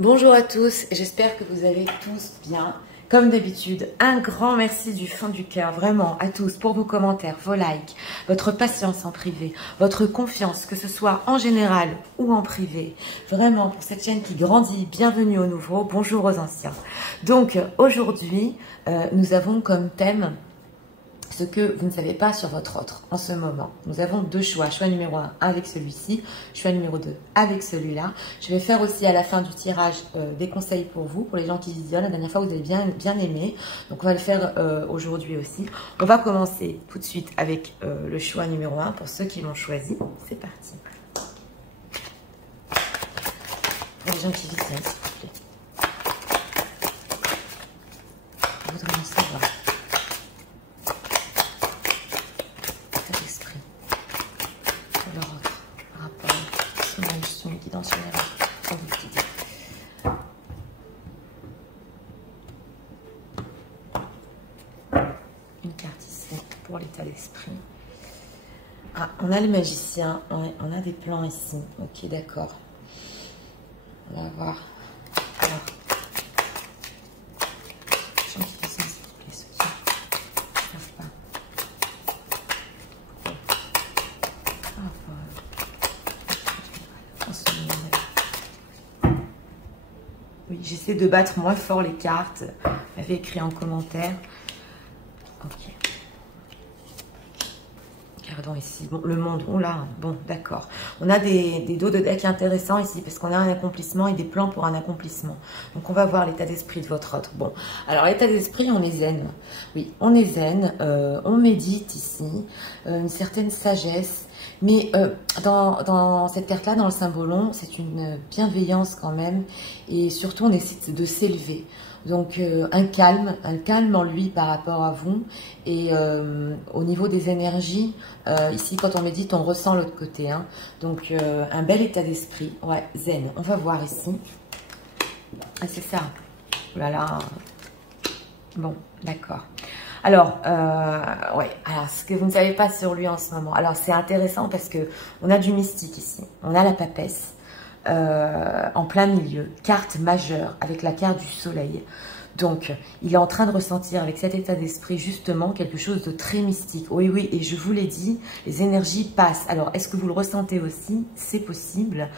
Bonjour à tous, j'espère que vous allez tous bien. Comme d'habitude, un grand merci du fond du cœur, vraiment, à tous, pour vos commentaires, vos likes, votre patience en privé, votre confiance, que ce soit en général ou en privé. Vraiment, pour cette chaîne qui grandit, bienvenue aux nouveaux, bonjour aux anciens. Donc, aujourd'hui, nous avons comme thème ce que vous ne savez pas sur votre autre en ce moment. Nous avons deux choix. Choix numéro 1 avec celui-ci, choix numéro 2 avec celui-là. Je vais faire aussi à la fin du tirage des conseils pour vous, pour les gens qui visionnent. La dernière fois, vous avez bien aimé. Donc, on va le faire aujourd'hui aussi. On va commencer tout de suite avec le choix numéro 1 pour ceux qui l'ont choisi. C'est parti. Pour les gens qui visionnent, s'il vous plaît. Je voudrais en savoir. Une carte ici pour l'état d'esprit. Ah, on a le magicien, ouais, on a des plans ici. Ok, d'accord. On va voir. Alors, les gens qui sont, s'il vous plaît, ceux qui ne savent pas. Oui, j'essaie de battre moins fort les cartes. Vous m'avez écrit en commentaire. Ok. Regardons ici. Bon, le monde. Oh là, bon, d'accord. On a des dos de deck intéressants ici parce qu'on a un accomplissement et des plans pour un accomplissement. Donc, on va voir l'état d'esprit de votre autre. Bon, alors l'état d'esprit, on est zen. Oui, on est zen. On médite ici. Une certaine sagesse. Mais dans cette carte-là, dans le symbolon, c'est une bienveillance quand même. Et surtout, on essaie de s'élever. Donc, un calme en lui par rapport à vous. Et au niveau des énergies, ici, quand on médite, on ressent l'autre côté. Hein. Donc, un bel état d'esprit. Ouais, zen. On va voir ici. Ah, c'est ça. Oh là là. Bon, d'accord. Alors, ouais, alors ce que vous ne savez pas sur lui en ce moment. Alors, c'est intéressant parce que on a du mystique ici. On a la papesse en plein milieu, carte majeure avec la carte du soleil. Donc, il est en train de ressentir avec cet état d'esprit justement quelque chose de très mystique. Oui, oui, et je vous l'ai dit, les énergies passent. Alors, est-ce que vous le ressentez aussi? C'est possible,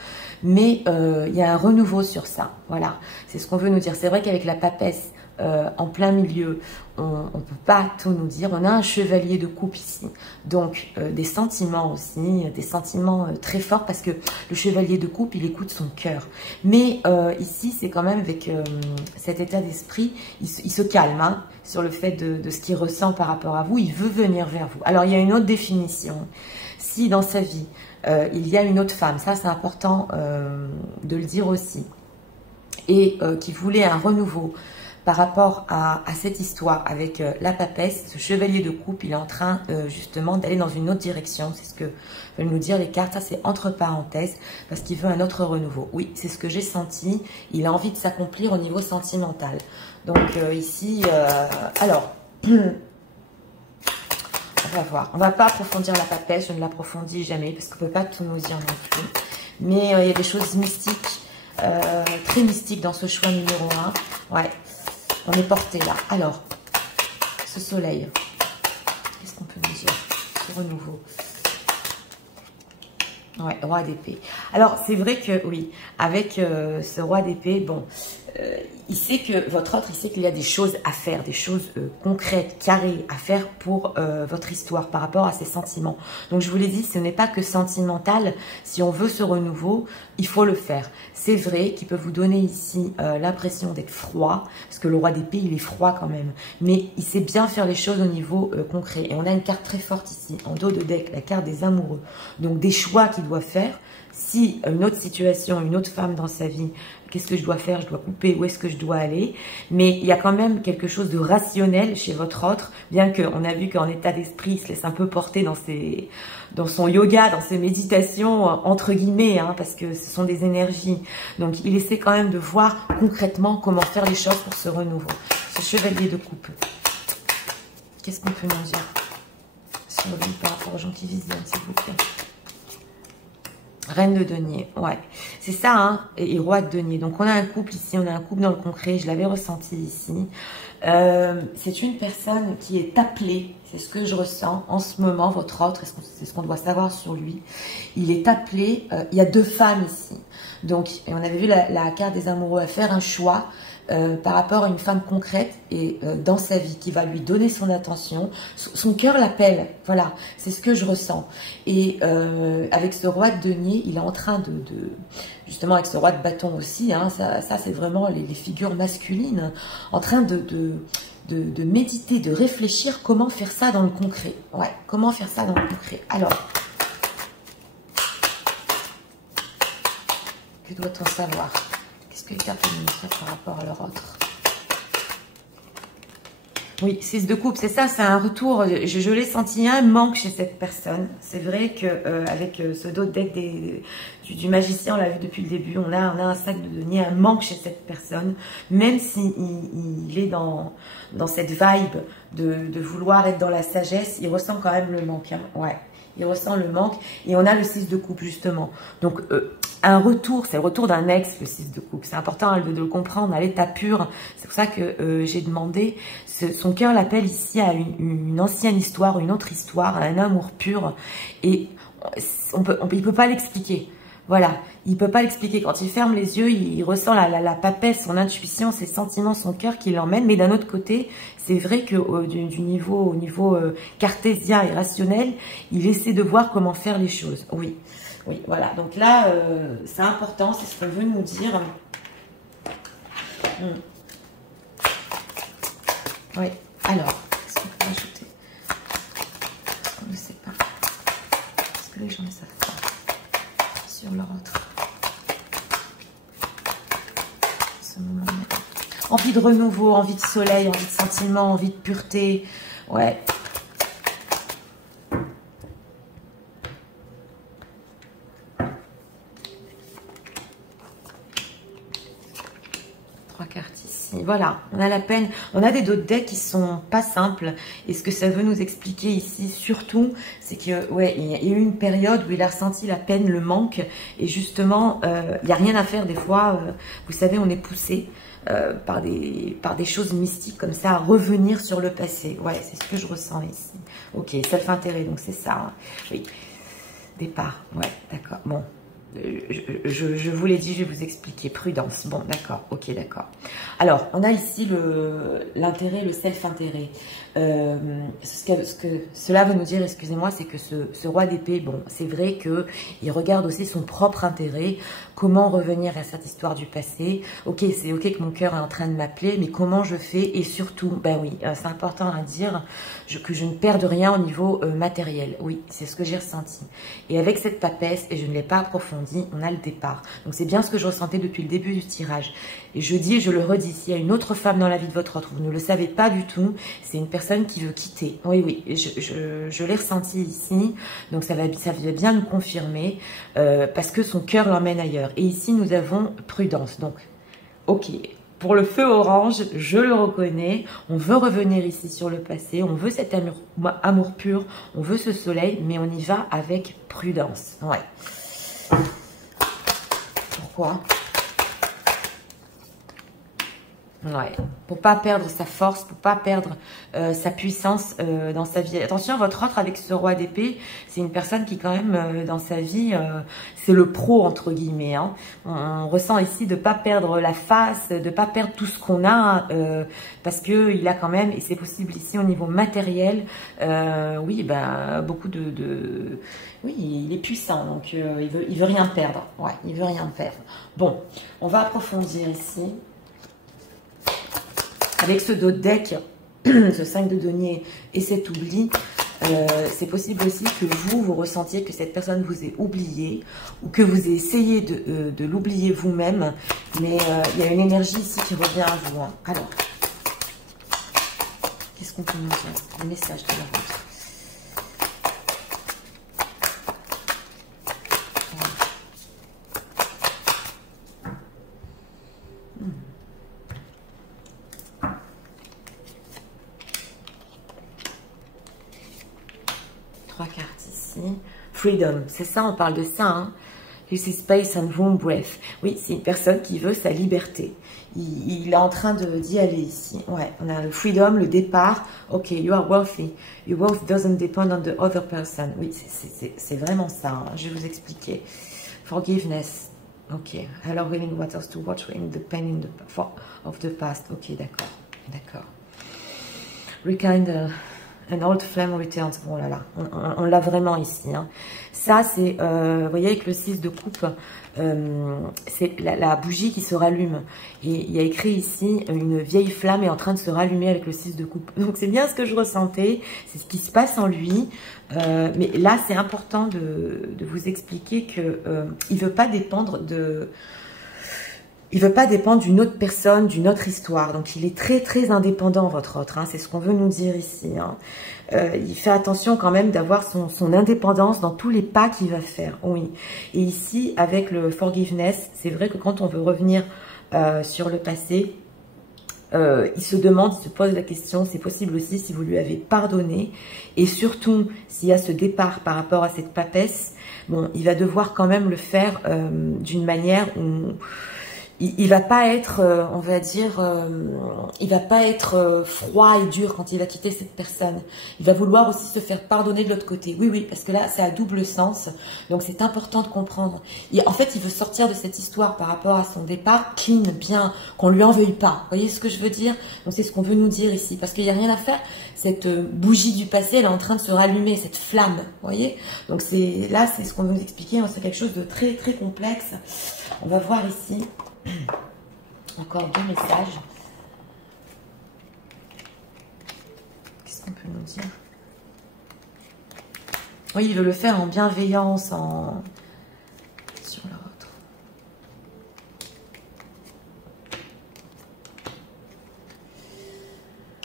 mais il y a un renouveau sur ça. Voilà, c'est ce qu'on veut nous dire. C'est vrai qu'avec la papesse, en plein milieu, on ne peut pas tout nous dire. On a un chevalier de coupe ici, donc des sentiments aussi, des sentiments très forts parce que le chevalier de coupe, il écoute son cœur. Mais ici, c'est quand même avec cet état d'esprit, il se calme hein, sur le fait de ce qu'il ressent par rapport à vous. Il veut venir vers vous. Alors, il y a une autre définition. Si dans sa vie, il y a une autre femme, ça c'est important de le dire aussi, et qui voulait un renouveau par rapport à cette histoire avec la papesse, ce chevalier de coupe, il est en train justement d'aller dans une autre direction. C'est ce que veulent nous dire les cartes. Ça, c'est entre parenthèses parce qu'il veut un autre renouveau. Oui, c'est ce que j'ai senti. Il a envie de s'accomplir au niveau sentimental. Donc ici, alors, on va voir. On ne va pas approfondir la papesse. Je ne l'approfondis jamais parce qu'on ne peut pas tout nous dire non plus. Mais il y a des choses mystiques, très mystiques dans ce choix numéro 1. Ouais. On est porté là. Alors, ce soleil, qu'est-ce qu'on peut nous dire? Ce renouveau. Ouais, roi d'épée. Alors, c'est vrai que, oui, avec ce roi d'épée, bon, il sait que votre autre, il sait qu'il y a des choses à faire, des choses concrètes, carrées à faire pour votre histoire par rapport à ses sentiments. Donc, je vous l'ai dit, ce n'est pas que sentimental. Si on veut ce renouveau, il faut le faire. C'est vrai qu'il peut vous donner ici l'impression d'être froid, parce que le roi d'épée, il est froid quand même. Mais il sait bien faire les choses au niveau concret. Et on a une carte très forte ici, en dos de deck, la carte des amoureux. Donc, des choix qu'il doit faire. Si une autre situation, une autre femme dans sa vie, qu'est-ce que je dois faire? Je dois couper, où est-ce que je dois aller? Mais il y a quand même quelque chose de rationnel chez votre autre, bien qu'on a vu qu'en état d'esprit, il se laisse un peu porter dans son yoga, dans ses méditations, entre guillemets, hein, parce que ce sont des énergies. Donc, il essaie quand même de voir concrètement comment faire les choses pour ce renouveau. Ce chevalier de coupe, qu'est-ce qu'on peut nous dire sur lui par rapport aux gens qui visionnent, s'il vous plaît? Reine de denier, ouais. C'est ça, hein, et roi de denier. Donc, on a un couple ici, on a un couple dans le concret. Je l'avais ressenti ici. C'est une personne qui est appelée, c'est ce que je ressens en ce moment, votre autre, c'est ce qu'on doit savoir sur lui. Il est appelé, il y a deux femmes ici. Donc, et on avait vu la carte des amoureux, à faire un choix par rapport à une femme concrète et dans sa vie, qui va lui donner son attention. Son cœur l'appelle, voilà, c'est ce que je ressens. Et avec ce roi de denier, il est en train justement avec ce roi de bâton aussi, hein, ça c'est vraiment les figures masculines, en train de méditer, de réfléchir comment faire ça dans le concret. Ouais, comment faire ça dans le concret. Alors, que doit-on savoir? Qu'est-ce que les cartes nous disent par rapport à leur autre? Oui, 6 de coupe, c'est ça, c'est un retour. Je l'ai senti, il y a un manque chez cette personne. C'est vrai que avec ce dos de deck du magicien, on l'a vu depuis le début, on a un sac de denier, un manque chez cette personne, même s'il il est dans cette vibe de vouloir être dans la sagesse, il ressent quand même le manque. Hein. Ouais, il ressent le manque. Et on a le 6 de coupe, justement. Donc, un retour, c'est le retour d'un ex, le 6 de coupe. C'est important de le comprendre à l'état pur. C'est pour ça que j'ai demandé. Son cœur l'appelle ici à une ancienne histoire, une autre histoire, à un amour pur. Et il ne peut pas l'expliquer. Voilà, il ne peut pas l'expliquer. Quand il ferme les yeux, il ressent la papesse, son intuition, ses sentiments, son cœur qui l'emmène. Mais d'un autre côté, c'est vrai que au niveau cartésien et rationnel, il essaie de voir comment faire les choses. Oui, oui, voilà. Donc là, c'est important, c'est ce qu'on veut nous dire. Oui, alors, qu'est-ce qu'on peut ajouter? On ne sait pas. Est-ce que les gens ne savent pas sur leur autre? Ce moment envie de renouveau, envie de soleil, envie de sentiment, envie de pureté. Ouais. Voilà, on a la peine, on a des dos de deck qui sont pas simples. Et ce que ça veut nous expliquer ici, surtout, c'est que ouais, il y a eu une période où il a ressenti la peine, le manque. Et justement, il n'y a rien à faire des fois. Vous savez, on est poussé par des choses mystiques comme ça à revenir sur le passé. Ouais, c'est ce que je ressens ici. Ok, self-intérêt, donc c'est ça. Hein. Oui, départ. Ouais, d'accord. Bon. Je vous l'ai dit, je vais vous expliquer. Prudence. Bon, d'accord. Ok, d'accord. Alors, on a ici l'intérêt, le self-intérêt. Ce que cela veut nous dire, excusez-moi, c'est que ce roi d'épée, bon, c'est vrai qu'il regarde aussi son propre intérêt. Comment revenir à cette histoire du passé? Ok, c'est ok que mon cœur est en train de m'appeler, mais comment je fais? Et surtout, ben oui, c'est important à dire que je ne perde rien au niveau matériel. Oui, c'est ce que j'ai ressenti. Et avec cette papesse, et je ne l'ai pas approfondi, on a le départ. Donc c'est bien ce que je ressentais depuis le début du tirage. Et je dis et je le redis, s'il y a une autre femme dans la vie de votre autre, vous ne le savez pas du tout, c'est une personne qui veut quitter. Oui, oui, je l'ai ressenti ici, donc ça va bien nous confirmer, parce que son cœur l'emmène ailleurs. Et ici, nous avons prudence. Donc, ok, pour le feu orange, je le reconnais, on veut revenir ici sur le passé, on veut cet amour pur, on veut ce soleil, mais on y va avec prudence. Ouais. Pourquoi ? Ouais, pour pas perdre sa force, pour pas perdre sa puissance dans sa vie. Attention, votre autre avec ce roi d'épée, c'est une personne qui quand même dans sa vie, c'est le pro entre guillemets. Hein. On ressent ici de pas perdre la face, de pas perdre tout ce qu'on a, parce que il a quand même, et c'est possible ici au niveau matériel, oui, ben beaucoup oui, il est puissant, donc il veut rien perdre. Ouais, il veut rien perdre. Bon, on va approfondir ici. Avec ce dos de deck, ce 5 de denier et cet oubli, c'est possible aussi que vous ressentiez que cette personne vous ait oublié ou que vous ayez essayé de l'oublier vous-même. Mais il y a une énergie ici qui revient à vous. Hein. Alors, qu'est-ce qu'on peut nous dire? Le message de la vôtre. 3 cartes ici. Freedom, c'est ça, on parle de ça. Hein. This is space and room breath. Oui, c'est une personne qui veut sa liberté. Il est en train d'y aller ici. Ouais, on a le freedom, le départ. Ok, you are worthy. Your worth doesn't depend on the other person. Oui, c'est vraiment ça. Hein. Je vais vous expliquer. Forgiveness. Ok. Allow healing waters to watch in the pain of the past. Ok, d'accord. D'accord. Rekindle. An old flame returns. Bon là là, on l'a vraiment ici. Hein. Ça, c'est, vous voyez, avec le 6 de coupe, c'est la bougie qui se rallume. Et il y a écrit ici, une vieille flamme est en train de se rallumer avec le 6 de coupe. Donc, c'est bien ce que je ressentais. C'est ce qui se passe en lui. Mais là, c'est important de vous expliquer que il ne veut pas dépendre de... Il ne veut pas dépendre d'une autre personne, d'une autre histoire. Donc, il est très, très indépendant, votre autre. Hein. C'est ce qu'on veut nous dire ici. Hein. Il fait attention quand même d'avoir son indépendance dans tous les pas qu'il va faire. Oui. Et ici, avec le forgiveness, c'est vrai que quand on veut revenir sur le passé, il se demande, il se pose la question, c'est possible aussi si vous lui avez pardonné. Et surtout, s'il y a ce départ par rapport à cette papesse, bon, il va devoir quand même le faire d'une manière où... Il va pas être, on va dire, il va pas être froid et dur quand il va quitter cette personne. Il va vouloir aussi se faire pardonner de l'autre côté. Oui, oui, parce que là, c'est à double sens. Donc, c'est important de comprendre. En fait, il veut sortir de cette histoire par rapport à son départ, clean, bien, qu'on lui en veuille pas. Vous voyez ce que je veux dire? Donc, c'est ce qu'on veut nous dire ici. Parce qu'il n'y a rien à faire. Cette bougie du passé, elle est en train de se rallumer, cette flamme. Vous voyez? Donc, là, c'est ce qu'on veut nous expliquer. C'est quelque chose de très, très complexe. On va voir ici. Encore 2 messages. Qu'est-ce qu'on peut nous dire? Oui, il veut le faire en bienveillance, sur l'autre.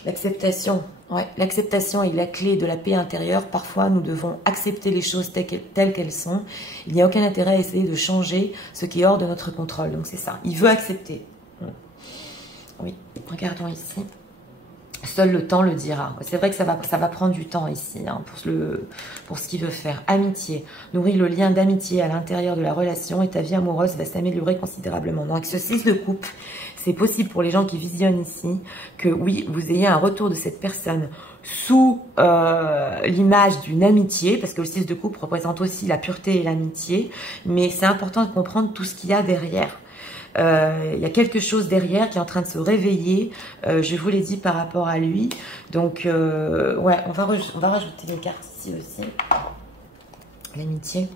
L'acceptation. Ouais, l'acceptation est la clé de la paix intérieure. Parfois, nous devons accepter les choses telles qu'elles sont. Il n'y a aucun intérêt à essayer de changer ce qui est hors de notre contrôle. Donc, c'est ça. Il veut accepter. Oui, regardons ici. Seul le temps le dira. C'est vrai que ça va prendre du temps ici hein, pour ce qu'il veut faire. Amitié. Nourris le lien d'amitié à l'intérieur de la relation et ta vie amoureuse va s'améliorer considérablement. Donc, avec ce 6 de coupe, c'est possible pour les gens qui visionnent ici que oui, vous ayez un retour de cette personne sous l'image d'une amitié, parce que le 6 de coupe représente aussi la pureté et l'amitié, mais c'est important de comprendre tout ce qu'il y a derrière. Il y a quelque chose derrière qui est en train de se réveiller, je vous l'ai dit par rapport à lui. Donc, ouais, on va rajouter les cartes ici aussi. L'amitié.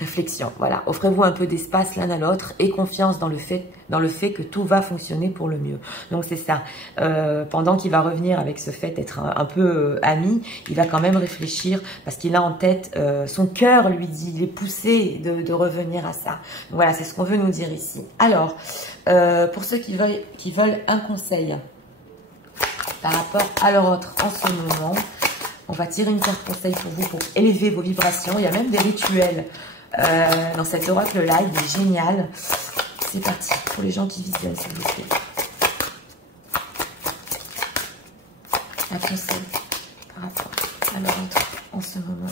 Réflexion, voilà. Offrez-vous un peu d'espace l'un à l'autre et confiance dans le fait que tout va fonctionner pour le mieux. Donc c'est ça. Pendant qu'il va revenir avec ce fait d'être un peu ami, il va quand même réfléchir parce qu'il a en tête, son cœur lui dit, il est poussé de revenir à ça. Donc, voilà, c'est ce qu'on veut nous dire ici. Alors, pour ceux qui veulent un conseil par rapport à leur autre en ce moment, on va tirer une carte conseil pour vous pour élever vos vibrations. Il y a même des rituels. Dans cet oracle live, il est génial. C'est parti pour les gens qui visionnent, s'il vous plaît. Un conseil par rapport à leur autre en ce moment.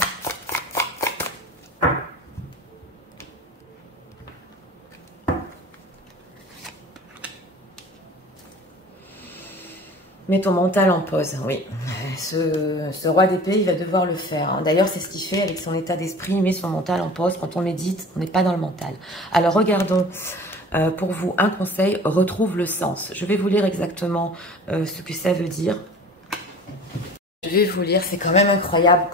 Mets ton mental en pause, oui. Ce roi d'épée, il va devoir le faire. D'ailleurs, c'est ce qu'il fait avec son état d'esprit. Il met son mental en pause. Quand on médite, on n'est pas dans le mental. Alors, regardons pour vous un conseil. Retrouve le sens. Je vais vous lire exactement ce que ça veut dire. Je vais vous lire. C'est quand même incroyable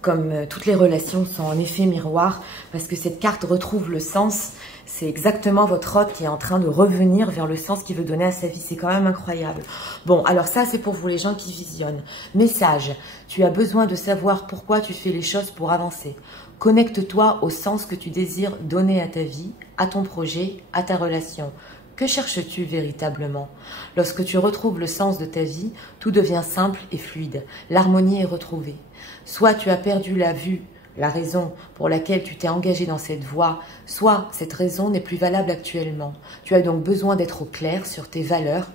comme toutes les relations sont en effet miroir. Parce que cette carte retrouve le sens. C'est exactement votre hôte qui est en train de revenir vers le sens qu'il veut donner à sa vie. C'est quand même incroyable. Bon, alors ça, c'est pour vous les gens qui visionnent. Message. Tu as besoin de savoir pourquoi tu fais les choses pour avancer. Connecte-toi au sens que tu désires donner à ta vie, à ton projet, à ta relation. Que cherches-tu véritablement? Lorsque tu retrouves le sens de ta vie, tout devient simple et fluide. L'harmonie est retrouvée. Soit tu as perdu la vue, la raison pour laquelle tu t'es engagé dans cette voie, soit cette raison n'est plus valable actuellement. Tu as donc besoin d'être au clair sur tes valeurs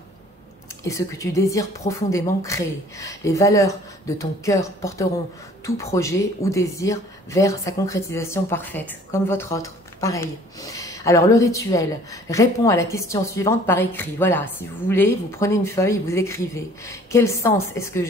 et ce que tu désires profondément créer. Les valeurs de ton cœur porteront tout projet ou désir vers sa concrétisation parfaite, comme votre autre, pareil. Alors le rituel répond à la question suivante par écrit. Voilà, si vous voulez, vous prenez une feuille, vous écrivez. Quel sens est-ce que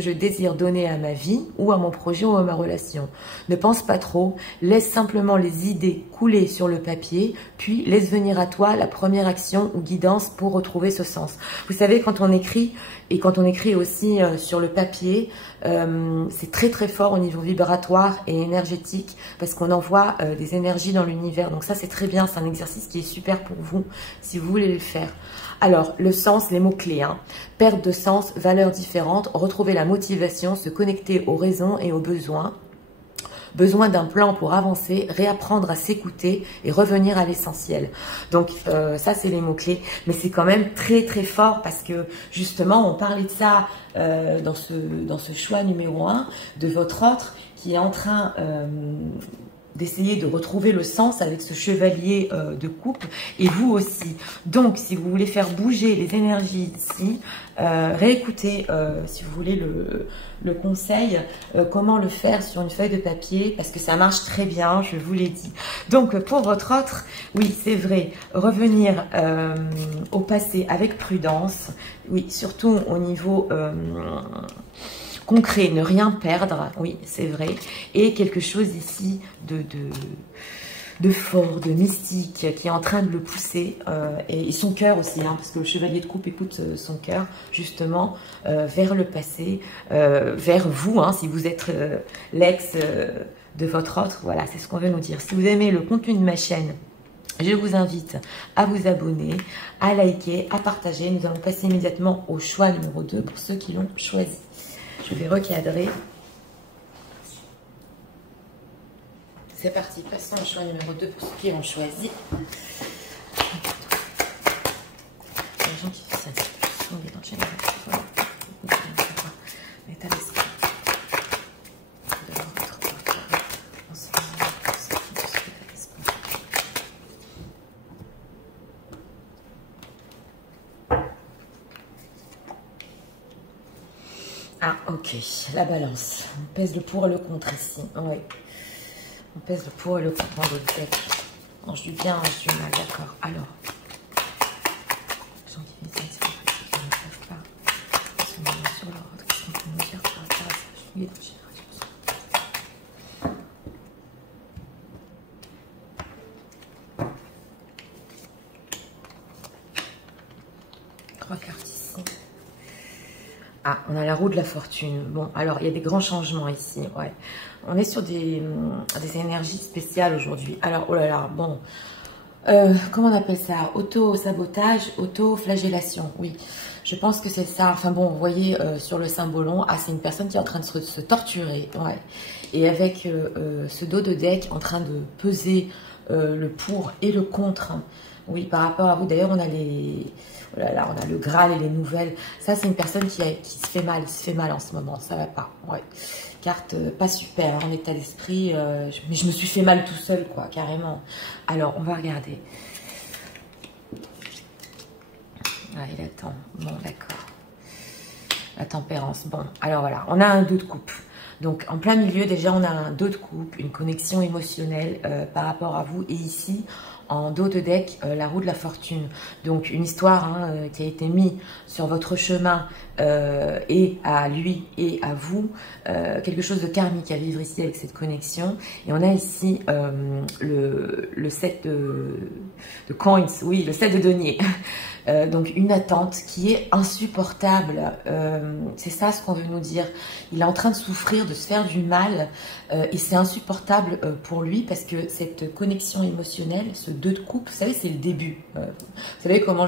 je désire donner à ma vie ou à mon projet ou à ma relation? Ne pense pas trop, laisse simplement les idées couler sur le papier, puis laisse venir à toi la première action ou guidance pour retrouver ce sens. Vous savez, quand on écrit, et quand on écrit aussi sur le papier, c'est très très fort au niveau vibratoire et énergétique, parce qu'on envoie des énergies dans l'univers. Donc ça c'est très bien, c'est un exercice qui est super pour vous, si vous voulez le faire. Alors, le sens, les mots-clés, hein. Perte de sens, valeurs différentes, retrouver la motivation, se connecter aux raisons et aux besoins. Besoin d'un plan pour avancer, réapprendre à s'écouter et revenir à l'essentiel. Donc, ça, c'est les mots-clés. Mais c'est quand même très, très fort parce que, justement, on parlait de ça dans ce choix numéro 1 de votre autre qui est en train... d'essayer de retrouver le sens avec ce chevalier de coupe, et vous aussi. Donc, si vous voulez faire bouger les énergies ici, réécoutez, si vous voulez, le conseil, comment le faire sur une feuille de papier, parce que ça marche très bien, je vous l'ai dit. Donc, pour votre autre, oui, c'est vrai, revenir au passé avec prudence, oui, surtout au niveau... concret, ne rien perdre, oui, c'est vrai, et quelque chose ici de fort, de mystique, qui est en train de le pousser, et son cœur aussi, hein, parce que le chevalier de coupe écoute son cœur, justement, vers le passé, vers vous, hein, si vous êtes l'ex de votre autre, voilà, c'est ce qu'on veut nous dire. Si vous aimez le contenu de ma chaîne, je vous invite à vous abonner, à liker, à partager. Nous allons passer immédiatement au choix numéro 2 pour ceux qui l'ont choisi. Je vais recadrer. C'est parti, passons au choix numéro 2 pour ceux qui l'ont choisi. Les gens qui font ça, sont dans le channel. L'état d'esprit. Ah, ok, la balance. On pèse le pour et le contre ici. Oui. On pèse le pour et le contre dans le deck. Ange du bien, ange du mal, d'accord. Alors. Les gens qui disent ça, qui ne savent pas. Ils sont maintenant sur leur autre. Qu'est-ce qu'on peut nous dire par rapport à ça? Je suis dans génération. 3 cartes ici. Ah, on a la roue de la fortune. Bon, alors, il y a des grands changements ici, ouais. On est sur des énergies spéciales aujourd'hui. Alors, oh là là, bon. Comment on appelle ça? Auto-sabotage, auto-flagellation, oui. Je pense que c'est ça. Enfin bon, vous voyez sur le symbolon, ah, c'est une personne qui est en train de se torturer, ouais. Et avec ce dos de deck en train de peser le pour et le contre. Oui, par rapport à vous. D'ailleurs, on a les... Oh là là, on a le Graal et les nouvelles. Ça, c'est une personne qui se fait mal. Il se fait mal en ce moment. Ça va pas. Ouais. Carte pas super en état d'esprit. Mais je me suis fait mal tout seul, quoi, carrément. Alors, on va regarder. Ah, il attend. Bon, d'accord. La tempérance. Bon, alors voilà. On a un 2 de coupe. Donc, en plein milieu, déjà, on a un 2 de coupe, une connexion émotionnelle par rapport à vous. Et ici, en dos de deck, la roue de la fortune. Donc, une histoire hein, qui a été mise sur votre chemin et à lui et à vous. Quelque chose de karmique à vivre ici avec cette connexion. Et on a ici le 7 de coins, oui, le 7 de denier. Donc une attente qui est insupportable, c'est ça ce qu'on veut nous dire. Il est en train de souffrir, de se faire du mal et c'est insupportable pour lui parce que cette connexion émotionnelle, ce 2 de coupe, vous savez c'est le début. Vous savez comment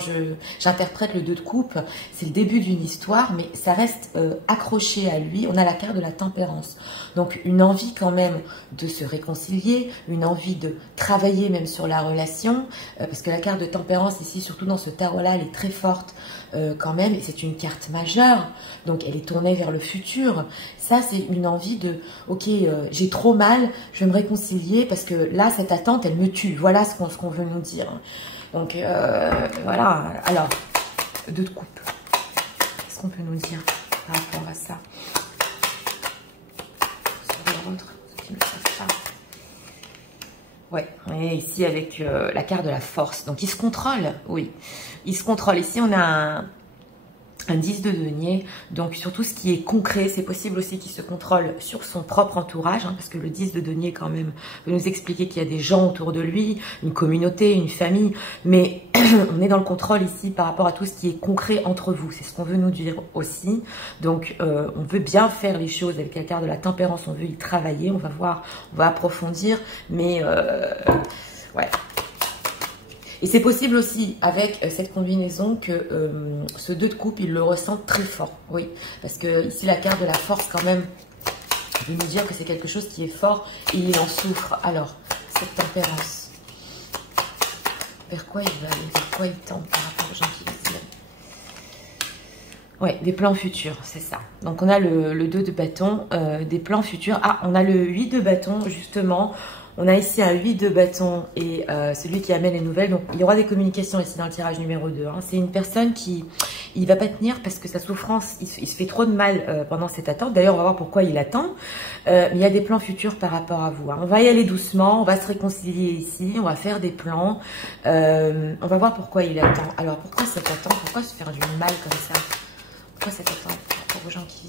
j'interprète le 2 de coupe? C'est le début d'une histoire voir, mais ça reste accroché à lui. On a la carte de la tempérance. Donc, une envie quand même de se réconcilier, une envie de travailler même sur la relation, parce que la carte de tempérance ici, surtout dans ce tarot-là, elle est très forte quand même, et c'est une carte majeure, donc elle est tournée vers le futur. Ça, c'est une envie de, ok, j'ai trop mal, je vais me réconcilier, parce que là, cette attente, elle me tue. Voilà ce qu'on veut nous dire. Donc, voilà. Alors, 2 de coupe. Qu'est-ce qu'on peut nous dire par rapport à ça? Sur l'autre, ceux qui ne savent pas. Ouais, on est ici avec la carte de la force. Donc, il se contrôle, oui. Il se contrôle. Ici, on a un 10 de denier, donc sur tout ce qui est concret. C'est possible aussi qu'il se contrôle sur son propre entourage, hein, parce que le 10 de denier quand même veut nous expliquer qu'il y a des gens autour de lui, une communauté, une famille, mais on est dans le contrôle ici par rapport à tout ce qui est concret entre vous. C'est ce qu'on veut nous dire aussi. Donc on veut bien faire les choses avec la carte de la tempérance, on veut y travailler, on va voir, on va approfondir, mais ouais. Et c'est possible aussi, avec cette combinaison, que ce 2 de coupe, il le ressent très fort. Oui, parce que ici, la carte de la force, quand même, veut nous dire que c'est quelque chose qui est fort et il en souffre. Alors, cette tempérance, vers quoi il va aller, vers quoi il tend par rapport aux gens qui le viennent? Oui, des plans futurs, c'est ça. Donc, on a le 2 de bâton, des plans futurs. Ah, on a le 8 de bâton, justement. On a ici un 8 de bâton et celui qui amène les nouvelles. Donc, il y aura des communications ici dans le tirage numéro 2. Hein. C'est une personne qui ne va pas tenir parce que sa souffrance, il se fait trop de mal pendant cette attente. D'ailleurs, on va voir pourquoi il attend. Mais il y a des plans futurs par rapport à vous. Hein. On va y aller doucement, on va se réconcilier ici, on va faire des plans. On va voir pourquoi il attend. Alors, pourquoi cette attente? Pourquoi se faire du mal comme ça? Pourquoi cette attente pour aux gens qui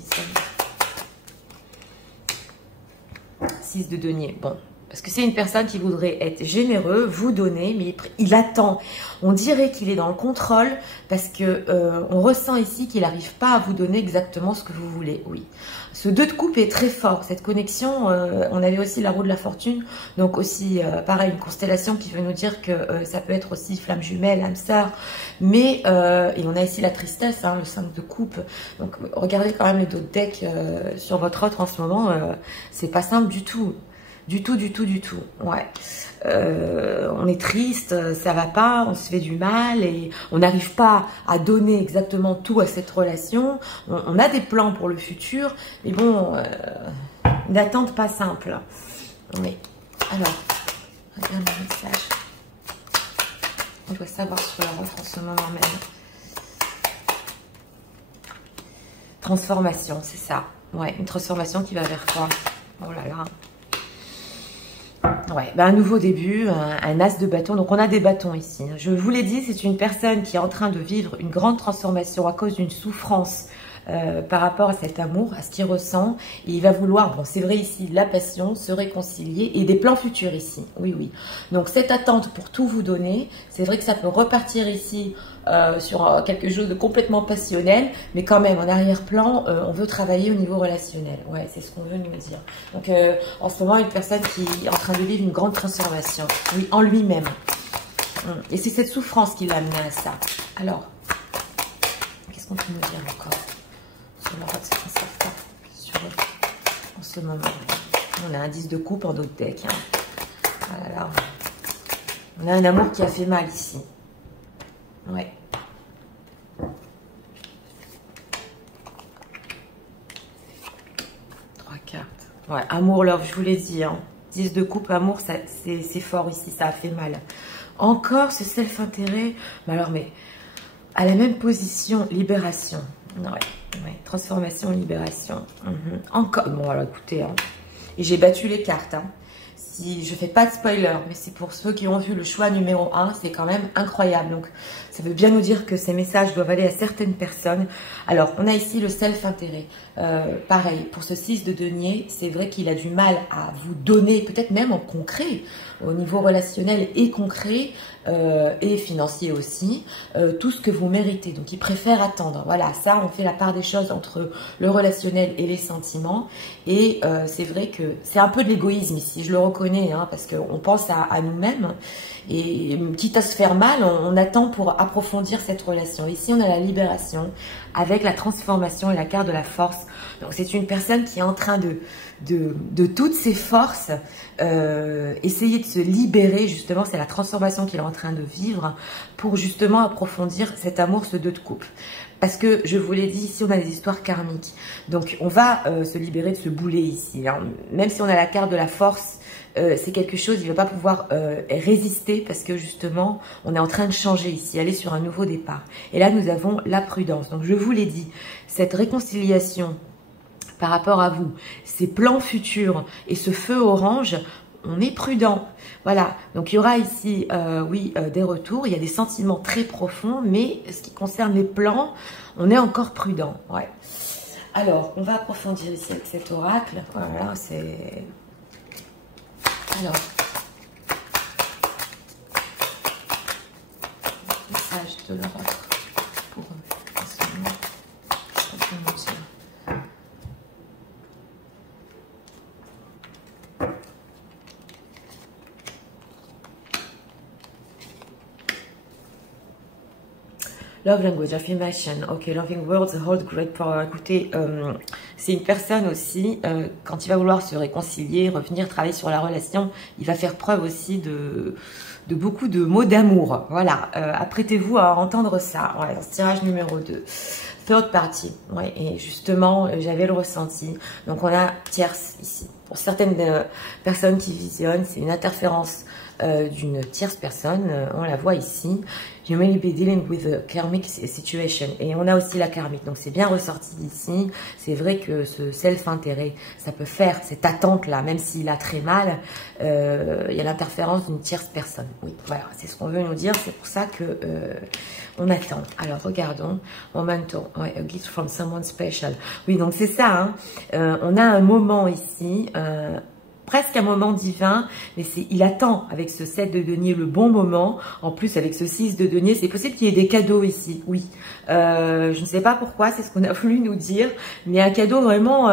viennent? 6 de denier. Bon. Parce que c'est une personne qui voudrait être généreux, vous donner, mais il attend. On dirait qu'il est dans le contrôle parce que on ressent ici qu'il n'arrive pas à vous donner exactement ce que vous voulez. Oui. Ce 2 de coupe est très fort. Cette connexion, on avait aussi la roue de la fortune. Donc aussi, pareil, une constellation qui veut nous dire que ça peut être aussi flamme jumelle, âme sœur. Mais, et on a ici la tristesse, hein, le 5 de coupe. Donc regardez quand même les deux decks sur votre autre en ce moment. C'est pas simple du tout. Du tout. Ouais. On est triste, ça va pas, on se fait du mal et on n'arrive pas à donner exactement tout à cette relation. On a des plans pour le futur, mais bon, une attente pas simple. Oui. Alors, regarde le message. On doit savoir sur leur offre en ce moment même. Transformation, c'est ça. Ouais, une transformation qui va vers quoi? Oh là là. Ouais, ben un nouveau début, un as de bâton. Donc on a des bâtons ici. Je vous l'ai dit, c'est une personne qui est en train de vivre une grande transformation à cause d'une souffrance par rapport à cet amour, à ce qu'il ressent. Et il va vouloir, bon c'est vrai ici, la passion, se réconcilier et des plans futurs ici. Oui, oui. Donc cette attente pour tout vous donner, c'est vrai que ça peut repartir ici sur quelque chose de complètement passionnel, mais quand même en arrière-plan, on veut travailler au niveau relationnel. Ouais, c'est ce qu'on veut nous dire. Donc en ce moment, une personne qui est en train de vivre une grande transformation, oui, en lui-même. Et c'est cette souffrance qui l'a amené à ça. Alors, qu'est-ce qu'on peut nous dire encore sur le roi de en ce moment? On a un 10 de coupe en d'autres decks. Hein. Ah là là. On a un amour qui a fait mal ici. Ouais. 3 cartes. Ouais, amour, love, je vous l'ai dit. Hein. 10 de coupe, amour, c'est fort ici, ça a fait mal. Encore ce self-intérêt. Mais alors, mais à la même position, libération. Ouais, transformation, libération. Encore. Bon, alors écoutez, hein. Et j'ai battu les cartes. Hein. Si je fais pas de spoiler, mais c'est pour ceux qui ont vu le choix numéro 1, c'est quand même incroyable. Donc, ça veut bien nous dire que ces messages doivent aller à certaines personnes. Alors, on a ici le self-intérêt. Pareil, pour ce 6 de denier, c'est vrai qu'il a du mal à vous donner, peut-être même en concret, au niveau relationnel et concret, et financier aussi, tout ce que vous méritez. Donc, il préfère attendre. Voilà, ça, on fait la part des choses entre le relationnel et les sentiments. Et c'est vrai que c'est un peu de l'égoïsme ici, je le reconnais, hein, parce qu'on pense à nous-mêmes. Et quitte à se faire mal, on attend pour approfondir cette relation. Ici, on a la libération avec la transformation et la carte de la force. Donc, c'est une personne qui est en train de toutes ses forces, essayer de se libérer, justement, c'est la transformation qu'il est en train de vivre pour justement approfondir cet amour, ce 2 de coupe. Parce que, je vous l'ai dit, ici, on a des histoires karmiques. Donc, on va se libérer de ce boulet ici. Hein. Même si on a la carte de la force, c'est quelque chose, il ne va pas pouvoir résister parce que justement, on est en train de changer ici, aller sur un nouveau départ. Et là, nous avons la prudence. Donc, je vous l'ai dit, cette réconciliation par rapport à vous, ces plans futurs et ce feu orange, on est prudent. Voilà, donc il y aura ici, oui, des retours, il y a des sentiments très profonds, mais ce qui concerne les plans, on est encore prudent. Ouais. Alors, on va approfondir ici avec cet oracle. Voilà, c'est... Alors, message de l'oracle pour eux, en ce moment, je suis en train de me dire. Love language, affirmation. Ok, loving words hold great power. Écoutez, c'est une personne aussi, quand il va vouloir se réconcilier, revenir travailler sur la relation, il va faire preuve aussi de beaucoup de mots d'amour. Voilà, apprêtez-vous à entendre ça. Ouais, dans ce tirage numéro 2. Third party. Ouais, et justement, j'avais le ressenti. Donc, on a tierce ici. Pour certaines personnes qui visionnent, c'est une interférence d'une tierce personne. On la voit ici. You may be dealing with a karmic situation. Et on a aussi la karmique. Donc, c'est bien ressorti d'ici. C'est vrai que ce self-intérêt, ça peut faire cette attente-là, même s'il a très mal. Il y a l'interférence d'une tierce personne. Oui, voilà. C'est ce qu'on veut nous dire. C'est pour ça que on attend. Alors, regardons. Momento. Ouais, a gift from someone special. Oui, donc c'est ça. Hein. On a un moment ici. Presque un moment divin, mais il attend avec ce 7 de denier le bon moment. En plus, avec ce 6 de denier, c'est possible qu'il y ait des cadeaux ici, oui. Je ne sais pas pourquoi, c'est ce qu'on a voulu nous dire, mais un cadeau vraiment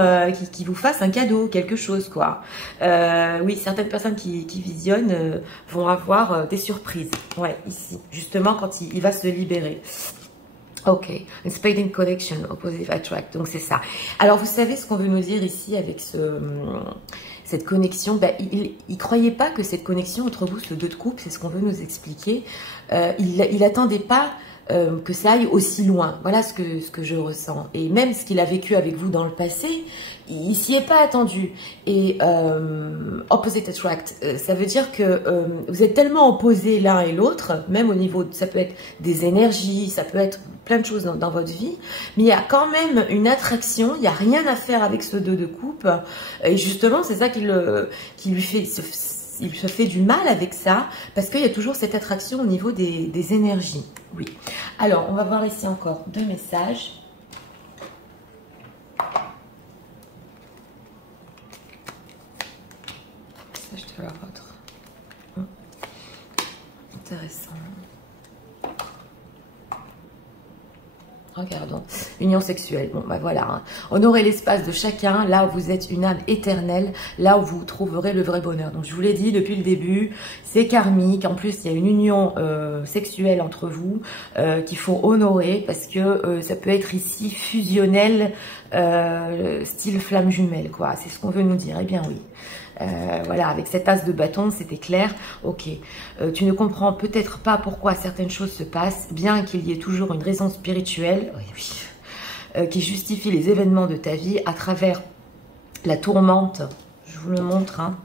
qui vous fasse un cadeau, quelque chose, quoi. Oui, certaines personnes qui visionnent vont avoir des surprises. Ouais, ici, justement, quand il va se libérer. Ok, une spade in collection, oppositive attract, donc c'est ça. Alors, vous savez ce qu'on veut nous dire ici avec cette connexion, ben, il croyait pas que cette connexion entre vous, ce 2 de coupe, c'est ce qu'on veut nous expliquer. Il attendait pas que ça aille aussi loin. Voilà ce que je ressens. Et même ce qu'il a vécu avec vous dans le passé, il s'y est pas attendu. Et opposite attract, ça veut dire que vous êtes tellement opposés l'un et l'autre, même au niveau, ça peut être des énergies, ça peut être plein de choses dans votre vie, mais il y a quand même une attraction, il n'y a rien à faire avec ce 2 de coupe. Et justement, c'est ça qui lui fait... Il se fait du mal avec ça, parce qu'il y a toujours cette attraction au niveau des énergies. Oui. Alors, on va voir ici encore 2 messages. Message de la vôtre. Intéressant. Regardons. Union sexuelle. Bon, bah voilà. Hein. Honorez l'espace de chacun, là où vous êtes une âme éternelle, là où vous trouverez le vrai bonheur. Donc, je vous l'ai dit depuis le début, c'est karmique. En plus, il y a une union sexuelle entre vous qu'il faut honorer parce que ça peut être ici fusionnel, style flamme jumelle, quoi. C'est ce qu'on veut nous dire. Eh bien, oui. Voilà, avec cette as de bâton, c'était clair. Ok, tu ne comprends peut-être pas pourquoi certaines choses se passent, bien qu'il y ait toujours une raison spirituelle, oui, qui justifie les événements de ta vie à travers la tourmente. Je vous le montre, hein.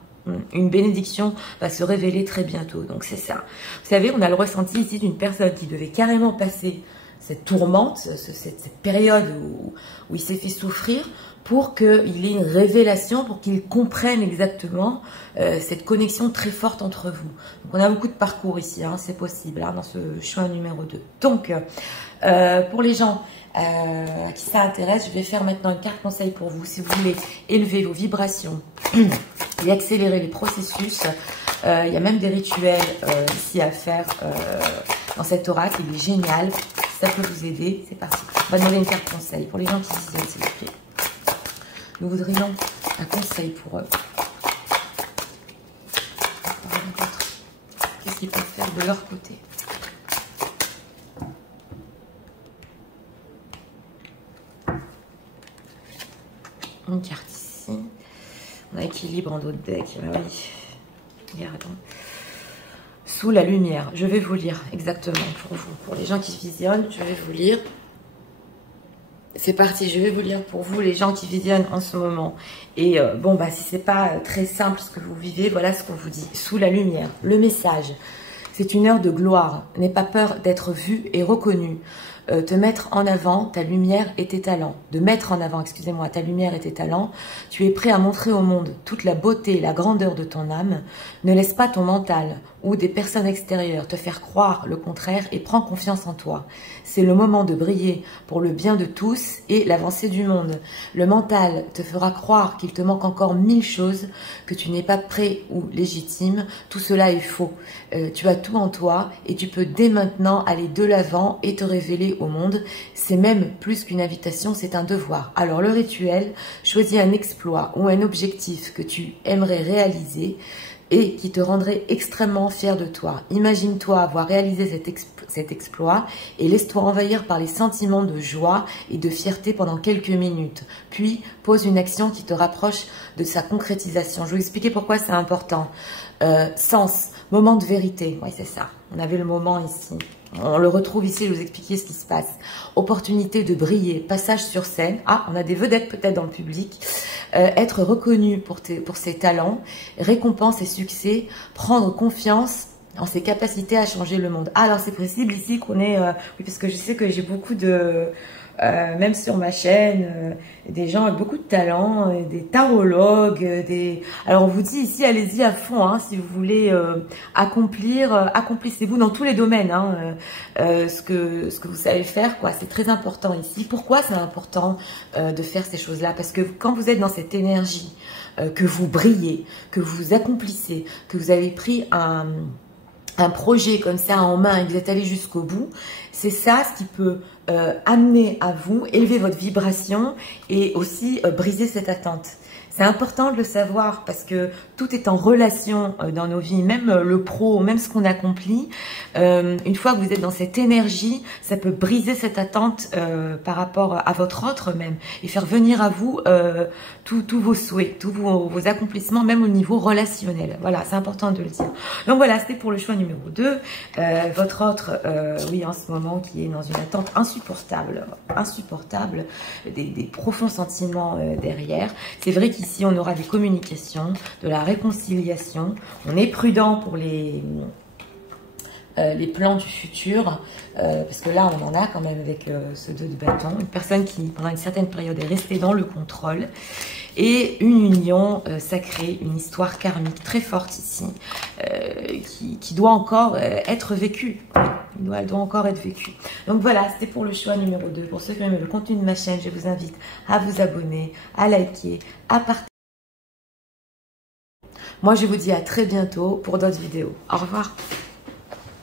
Une bénédiction va se révéler très bientôt. Donc c'est ça. Vous savez, on a le ressenti ici d'une personne qui devait carrément passer cette tourmente, cette période où il s'est fait souffrir, pour qu'il ait une révélation, pour qu'il comprenne exactement cette connexion très forte entre vous. Donc, on a beaucoup de parcours ici, hein, c'est possible, hein, dans ce choix numéro 2. Donc, pour les gens à qui ça intéresse, je vais faire maintenant une carte conseil pour vous. Si vous voulez élever vos vibrations et accélérer les processus, Il y a même des rituels ici à faire dans cet oracle. Il est génial. Si ça peut vous aider, c'est parti. On va demander une carte conseil pour les gens qui visionnent, s'il vous plaît. Nous voudrions un conseil pour eux. Qu'est-ce qu'ils peuvent faire de leur côté? Une carte ici. On a équilibre en d'autres decks. Ah oui. Regardons. Sous la lumière. Je vais vous lire exactement pour vous. Pour les gens qui visionnent, je vais vous lire. C'est parti, je vais vous lire pour vous, les gens qui visionnent en ce moment. Et bon, bah si c'est pas très simple ce que vous vivez, voilà ce qu'on vous dit. Sous la lumière, le message. C'est une heure de gloire. N'aie pas peur d'être vu et reconnu. Te mettre en avant ta lumière et tes talents. De mettre en avant, excusez-moi, ta lumière et tes talents. Tu es prêt à montrer au monde toute la beauté et la grandeur de ton âme. Ne laisse pas ton mental ou des personnes extérieures te faire croire le contraire et prends confiance en toi. C'est le moment de briller pour le bien de tous et l'avancée du monde. Le mental te fera croire qu'il te manque encore 1000 choses, que tu n'es pas prêt ou légitime. Tout cela est faux. Tu as tout en toi et tu peux dès maintenant aller de l'avant et te révéler au monde. C'est même plus qu'une invitation, c'est un devoir. Alors le rituel, choisis un exploit ou un objectif que tu aimerais réaliser et qui te rendrait extrêmement fier de toi. Imagine-toi avoir réalisé cet exploit et laisse-toi envahir par les sentiments de joie et de fierté pendant quelques minutes. Puis, pose une action qui te rapproche de sa concrétisation. Je vais vous expliquer pourquoi c'est important. Sens, moment de vérité. Oui, c'est ça. On avait le moment ici. On le retrouve ici, je vais vous expliquer ce qui se passe. Opportunité de briller, passage sur scène. Ah, on a des vedettes peut-être dans le public. Être reconnu pour ses talents, récompense et succès, prendre confiance en ses capacités à changer le monde. Ah, alors c'est possible ici qu'on ait... oui, parce que je sais que j'ai beaucoup de... même sur ma chaîne, des gens avec beaucoup de talent, des tarologues, des... Alors on vous dit ici, allez-y à fond, hein, si vous voulez accomplir, accomplissez-vous dans tous les domaines, hein, ce que vous savez faire, quoi. C'est très important ici. Pourquoi c'est important de faire ces choses-là? Parce que quand vous êtes dans cette énergie, que vous brillez, que vous accomplissez, que vous avez pris un projet comme ça en main et que vous êtes allé jusqu'au bout, c'est ça ce qui peut amener à vous, élever votre vibration et aussi briser cette attente. C'est important de le savoir parce que tout est en relation dans nos vies, même le pro, même ce qu'on accomplit. Une fois que vous êtes dans cette énergie, ça peut briser cette attente par rapport à votre autre même et faire venir à vous tous vos souhaits, tous vos accomplissements, même au niveau relationnel. Voilà, c'est important de le dire. Donc voilà, c'était pour le choix numéro 2. Votre autre, oui, en ce moment, qui est dans une attente insupportable, des profonds sentiments derrière. C'est vrai qu'ici, on aura des communications, de la réconciliation. On est prudent pour les plans du futur, parce que là, on en a quand même avec ce 2 de bâton. Une personne qui, pendant une certaine période, est restée dans le contrôle. Et une union sacrée, une histoire karmique très forte ici, qui doit encore être vécue. Elle doit encore être vécue. Donc voilà, c'était pour le choix numéro 2. Pour ceux qui aiment le contenu de ma chaîne, je vous invite à vous abonner, à liker, à partager. Moi, je vous dis à très bientôt pour d'autres vidéos. Au revoir.